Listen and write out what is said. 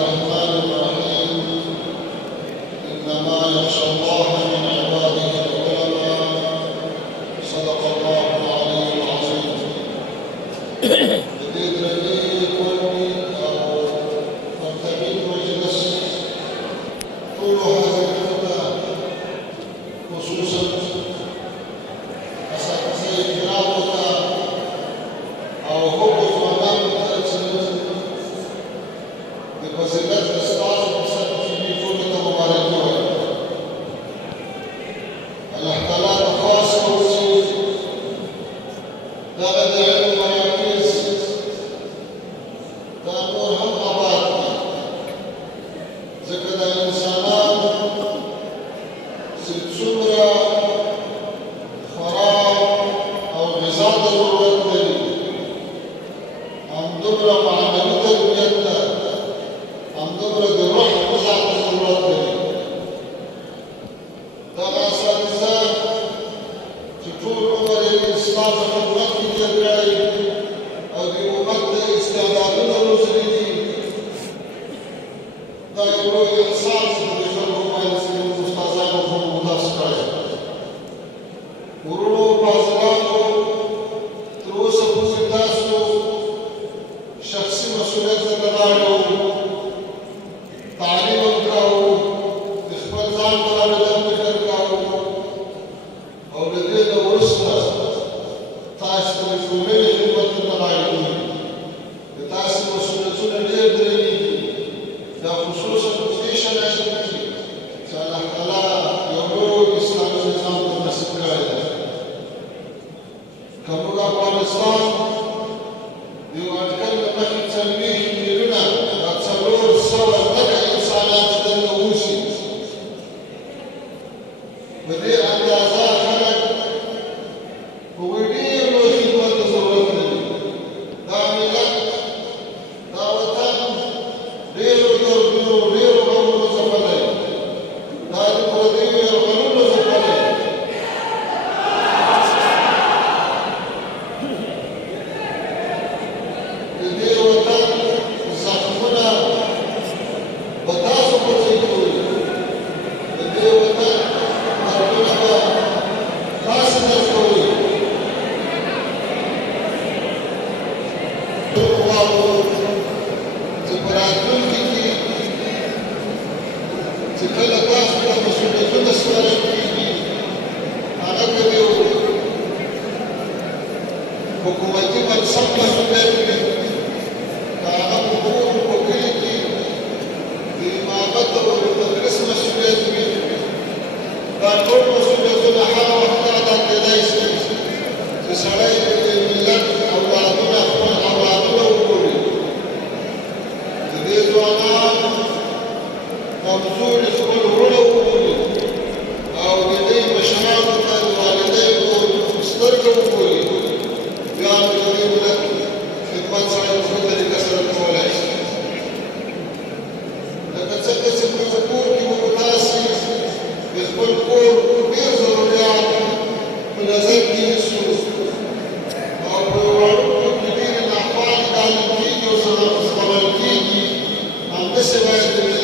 الرحمن الرحيم إنما يخشى الله من عباده العلماء صدق الله العلي العظيم. جديد لدي كوني أو مرتبين مجلس طول هذه المدة خصوصا أساتذة جنابك أو هبط وأمام بوسيلات الإصلاح والمساعدة كل مباركون الاحتلال الخاص والوجود دغد علم مراكز تأمر هم أبادنا ذكر الإنسانات ست سمرة خراب أو غزاة ضرورة أم دبرة معنوية البيئة أم دبرة الروح غزاة ضرورة دغا أساتذة تطول عمر الإسلام خدمت الجبرائي أو بأمت استعدادنا الرسلين دا يقولوا إحسان بجرهم وينسلم مستازانهم متاسقائي ورونو بازلانو تروسا بوزنداسو شخصي مسؤوليت لدارو تعليم الكاو إخبار ځان قرار دم فکر کاو او د دې د وروسته تاسو ته ټولې خدمت لپاره د تاسو مسؤلیتونه ډېر درې دي دا خصوصا په دې شرایطو کې چې الله تعالی یو لوی اسلامي نظام ته نصیب کړی دی کوم افغانستان یو اټکل مخکې څلوېښت میلیونه دا 400 زره انسانان دلته اوسي په دې اندازه خلک په ډېر لوی خدمت ته ضرورت لري دا ملت دا وطن ډېرو دردونو ډېرو غمونو ځپلی دا د پردیو یرغلونو ځپلی د دې وطن زخمونه به تاسو په ځای کوئ د دې وطن دردونه به تاسو درک کوئ غواړو چې په راتلونکي کې چې کله تاسو ته مسؤلیتونه سپارل کېږي هغه که د یو حکومتي منصب مسؤلیت وي که هغه په کور په کلي کې د امامت او د تدریس مسؤلیت وي دا ټول مسؤلیتونه هغه وخت ادا کېدای شي چې سړی د ملت اولادونه خپل اولادونه وګوري د دې ځوانان کمزوري خپل وروڼه وګوري او د دې مشرانو ته د والدینو په سترګه وګوري بیا نو د دې ملت خدمت سړی په ښه طریقه سره کولی شي لکه څنګه چې په کور کې به تاسې د خپل کور ډېر ضروريات په نظر کې نیسو او په وړوکو کې ډېرې ناخوالې تعلیم کېږي او زغمل کېږي همداسې باید د